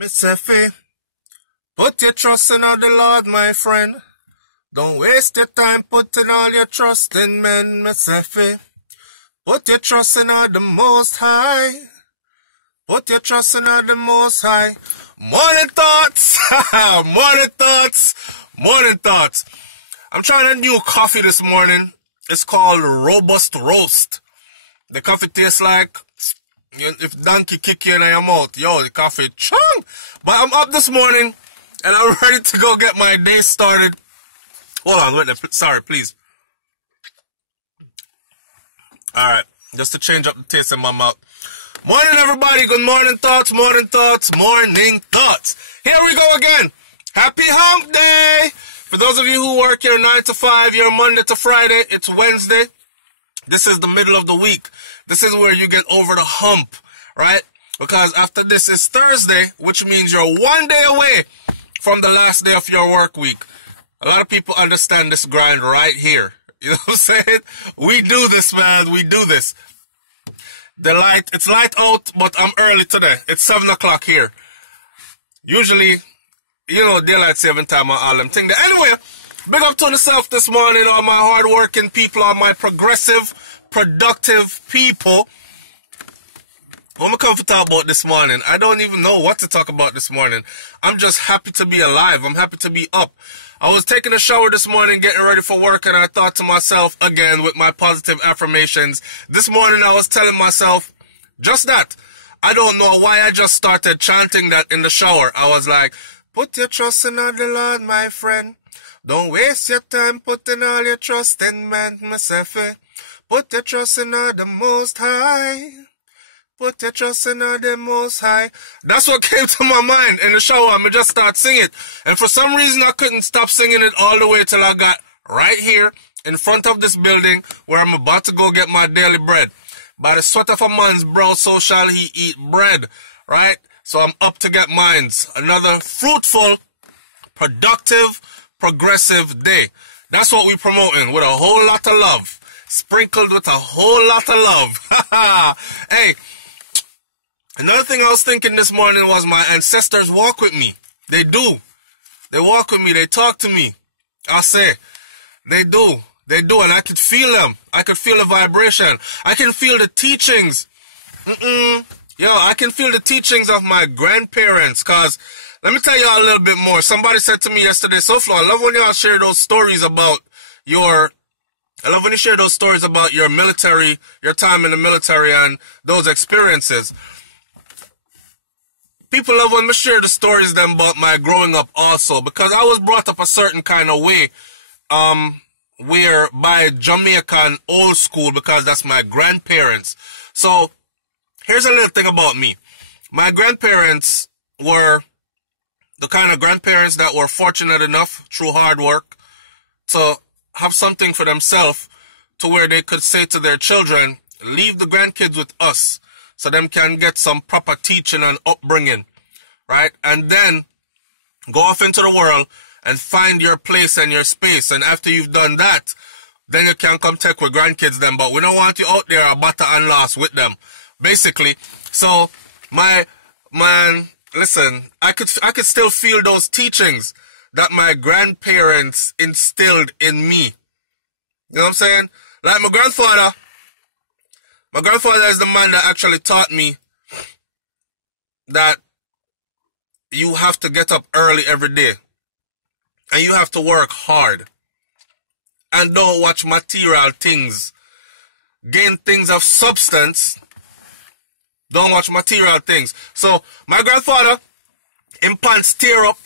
Miss Effie, put your trust in all the Lord, my friend. Don't waste your time putting all your trust in men, Miss Effie. Put your trust in all the Most High. Put your trust in all the Most High. Morning thoughts! Morning thoughts! Morning thoughts! I'm trying a new coffee this morning. It's called Robust Roast. The coffee tastes like if donkey kick you in your mouth. Yo, the coffee chung! But I'm up this morning and I'm ready to go get my day started. Hold on, wait, sorry, please. Alright, just to change up the taste in my mouth. Morning, everybody. Good morning, thoughts, morning thoughts, morning thoughts. Here we go again. Happy hump day. For those of you who work your 9 to 5, your Monday to Friday, it's Wednesday. This is the middle of the week. This is where you get over the hump, right? Because after this is Thursday, which means you're one day away from the last day of your work week. A lot of people understand this grind right here. You know what I'm saying? We do this, man. We do this. It's light out, but I'm early today. It's 7 o'clock here. Usually, you know, daylight saving time and all them things. Anyway, big up to myself this morning, all my hard-working people, all my progressive, productive people. What am I coming to talk about this morning? I don't even know what to talk about this morning. I'm just happy to be alive. I'm happy to be up. I was taking a shower this morning, getting ready for work, and I thought to myself, again, with my positive affirmations, this morning I was telling myself just that. I don't know why I just started chanting that in the shower. I was like, put your trust in the Lord, my friend. Don't waste your time putting all your trust in man, myself. Put your trust in the Most High. Put your trust in the Most High. That's what came to my mind in the shower. I just start singing. And for some reason, I couldn't stop singing it all the way till I got right here in front of this building where I'm about to go get my daily bread. By the sweat of a man's brow, so shall he eat bread. Right? So I'm up to get mines. Another fruitful, productive, progressive day. That's what we're promoting with a whole lot of love. Sprinkled with a whole lot of love. Hey, another thing I was thinking this morning was my ancestors walk with me. They do. They walk with me. They talk to me. I'll say. They do. They do. And I could feel them. I could feel the vibration. I can feel the teachings. Yo, I can feel the teachings of my grandparents. Because, let me tell y'all a little bit more. Somebody said to me yesterday, SouFLo, I love when y'all share those stories about your military, your time in the military and those experiences. People love when I share the stories them about my growing up also, because I was brought up a certain kind of way, where by Jamaican old school, because that's my grandparents. So, here's a little thing about me. My grandparents were the kind of grandparents that were fortunate enough through hard work to have something for themselves to where they could say to their children, leave the grandkids with us so them can get some proper teaching and upbringing, right? And then go off into the world and find your place and your space. And after you've done that, then you can come take with grandkids then. But we don't want you out there a batter and lost with them, basically. So, man, listen, I could still feel those teachings that my grandparents instilled in me. You know what I'm saying? Like my grandfather is the man that actually taught me that you have to get up early every day. And you have to work hard. And don't watch material things. Gain things of substance. Don't watch material things. So, my grandfather, him pants tear up.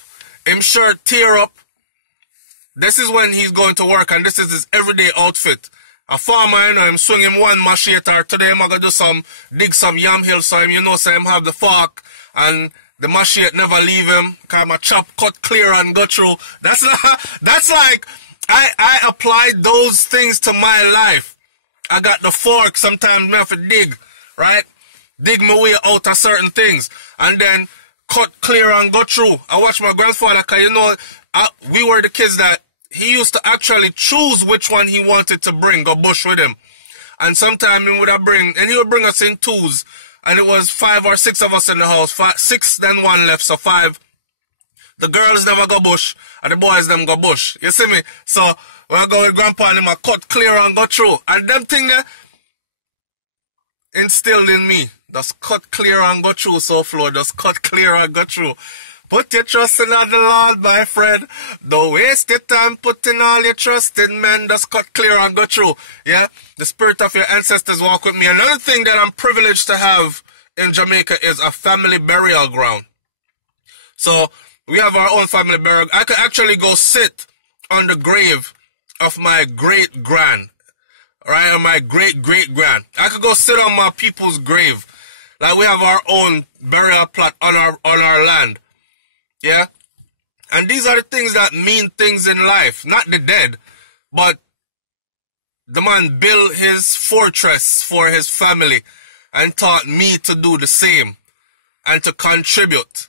Him shirt tear up. This is when he's going to work, and this is his everyday outfit. A farmer, you know, him swing him one machete, or today I'm going to do dig some yam hill, so him, you know, so him have the fork, and the machete never leave him, because my chop cut clear and go through. That's like, I applied those things to my life. I got the fork, sometimes I have to dig, right? Dig my way out of certain things, and then cut clear and go through. I watched my grandfather, because, you know, we were the kids that he used to actually choose which one he wanted to bring, go bush with him. And sometimes he would bring us in twos, and it was 5 or 6 of us in the house. 6, then 1 left, so 5. The girls never go bush, and the boys them go bush. You see me? So when I go with Grandpa and him, I cut clear and go through. And them thing there instilled in me. Just cut clear and go through, SouFLo. Just cut clear and go through. Put your trust in the Lord, my friend. Don't waste your time putting all your trust in men. Just cut clear and go through. Yeah? The spirit of your ancestors walk with me. Another thing that I'm privileged to have in Jamaica is a family burial ground. So we have our own family burial. I could actually go sit on the grave of my great-grand. Right? Or my great-great-grand. I could go sit on my people's grave. Like we have our own burial plot on our land. Yeah? And these are the things that mean things in life. Not the dead, but the man built his fortress for his family and taught me to do the same and to contribute.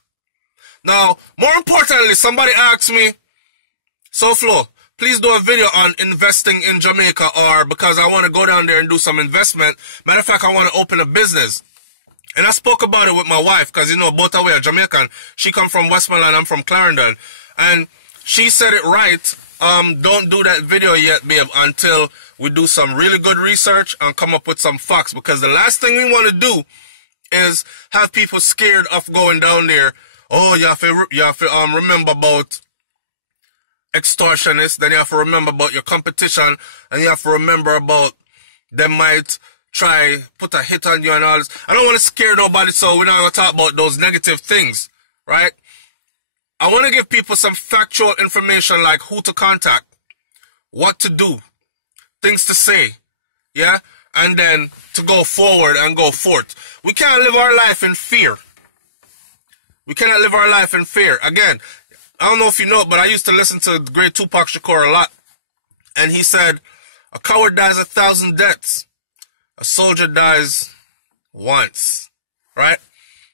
Now, more importantly, somebody asked me, SouFLo, please do a video on investing in Jamaica, or because I want to go down there and do some investment. Matter of fact, I want to open a business. And I spoke about it with my wife, because, you know, both of we are Jamaican. She come from Westmoreland, I'm from Clarendon. And she said it right. Don't do that video yet, babe, until we do some really good research and come up with some facts. Because the last thing we want to do is have people scared of going down there. Oh, you have to remember about extortionists. Then you have to remember about your competition. And you have to remember about them might try put a hit on you and all this. I don't want to scare nobody, so we're not going to talk about those negative things, right? I want to give people some factual information, like who to contact, what to do, things to say, yeah? And then to go forward and go forth. We can't live our life in fear. We cannot live our life in fear. Again, I don't know if you know, but I used to listen to the great Tupac Shakur a lot. And he said, a coward dies 1,000 deaths. A soldier dies once, right?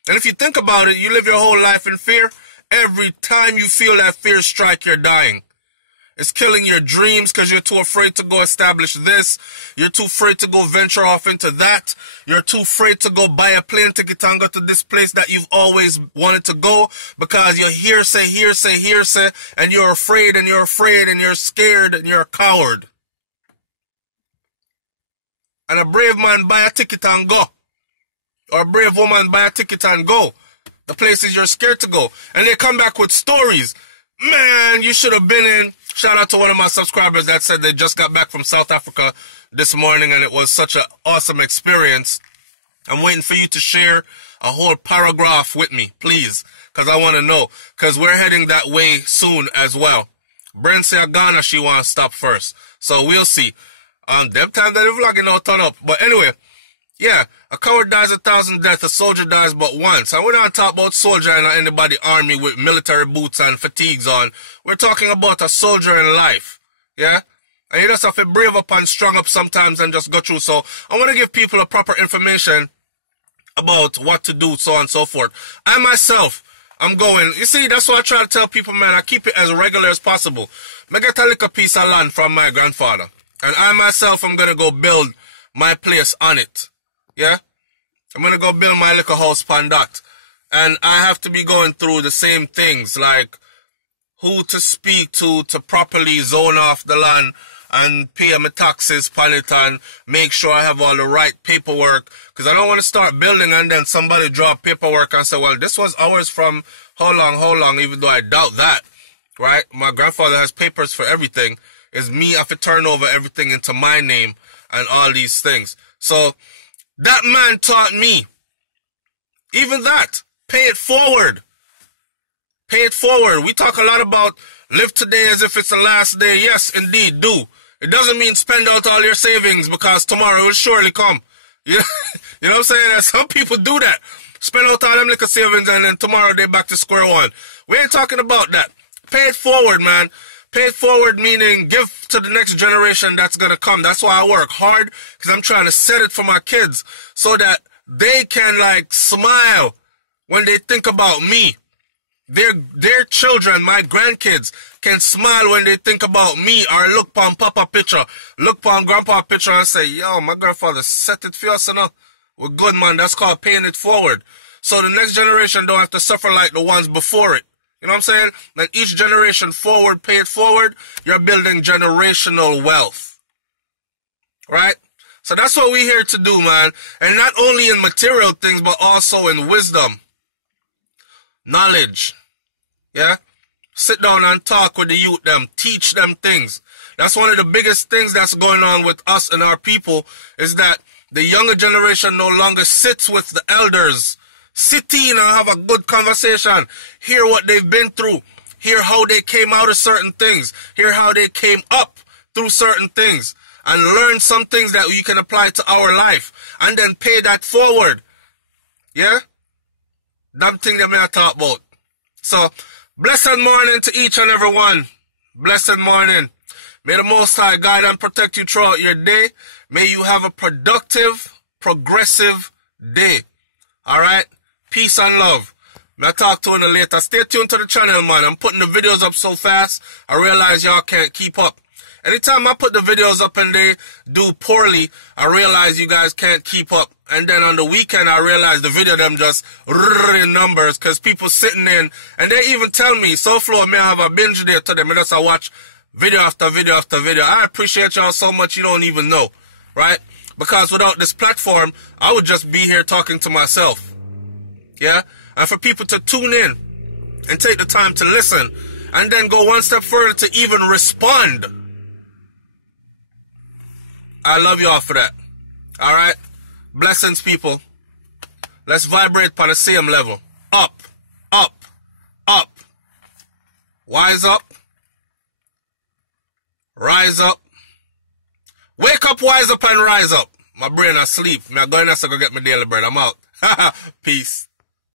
And if you think about it, you live your whole life in fear. Every time you feel that fear strike, you're dying. It's killing your dreams because you're too afraid to go establish this. You're too afraid to go venture off into that. You're too afraid to go buy a plane ticket and go to this place that you've always wanted to go because you're hearsay, and you're afraid and you're scared and you're a coward. And a brave man buy a ticket and go. Or a brave woman buy a ticket and go. The places you're scared to go. And they come back with stories. Man, you should have been in. Shout out to one of my subscribers that said they just got back from South Africa this morning and it was such an awesome experience. I'm waiting for you to share a whole paragraph with me, please. Because I want to know. Because we're heading that way soon as well. Brent say Ghana she want to stop first. So we'll see. Them time that the vlogging don't turn up. But anyway, yeah, a coward dies 1,000 deaths, a soldier dies but once. And we're not talking about soldier and anybody army with military boots and fatigues on. We're talking about a soldier in life. Yeah? And you just have to brave up and strong up sometimes and just go through. So I want to give people a proper information about what to do, so on and so forth. I myself, I'm going, you see, that's what I try to tell people, man. I keep it as regular as possible. I get a little piece of land from my grandfather. And I myself am going to go build my place on it. Yeah? I'm going to go build my little house on that. And I have to be going through the same things, like who to speak to properly zone off the land and pay my taxes on it and make sure I have all the right paperwork. Because I don't want to start building and then somebody draw paperwork and say, well, this was ours from how long, even though I doubt that. Right? My grandfather has papers for everything. It's me, I have to turn over everything into my name and all these things. So that man taught me, even that, pay it forward. Pay it forward. We talk a lot about live today as if it's the last day. Yes, indeed, do. It doesn't mean spend out all your savings because tomorrow will surely come. You know what I'm saying? And some people do that. Spend out all them little savings and then tomorrow they're back to square one. We ain't talking about that. Pay it forward, man. Pay it forward meaning give to the next generation that's going to come. That's why I work hard, because I'm trying to set it for my kids so that they can, like, smile when they think about me. Their children, my grandkids, can smile when they think about me or look upon Papa picture, look upon Grandpa picture and say, yo, my grandfather set it for us, you know? We're good, man. That's called paying it forward. So the next generation don't have to suffer like the ones before it. You know what I'm saying? Like each generation forward, pay it forward, you're building generational wealth. Right? So that's what we're here to do, man. And not only in material things, but also in wisdom. Knowledge. Yeah? Sit down and talk with the youth them. Teach them things. That's one of the biggest things that's going on with us and our people is that the younger generation no longer sits with the elders. Sit in and have a good conversation. Hear what they've been through. Hear how they came out of certain things. Hear how they came up through certain things. And learn some things that we can apply to our life. And then pay that forward. Yeah? That thing that I talk about. So, blessed morning to each and every one. Blessed morning. May the Most High guide and protect you throughout your day. May you have a productive, progressive day. Alright? Peace and love. I'll talk to you later. Stay tuned to the channel, man. I'm putting the videos up so fast, I realize y'all can't keep up. Anytime I put the videos up and they do poorly, I realize you guys can't keep up. And then on the weekend, I realize the video them just in numbers because people sitting in. And they even tell me, SouFLo may have a binge there today. I just watch video after video after video. I appreciate y'all so much you don't even know. Right? Because without this platform, I would just be here talking to myself. Yeah? And for people to tune in and take the time to listen and then go one step further to even respond. I love y'all for that. Alright? Blessings, people. Let's vibrate on the same level. Up, up, up. Wise up. Rise up. Wake up, wise up, and rise up. My brain asleep. I'm going to go get my daily bread. I'm out. Peace.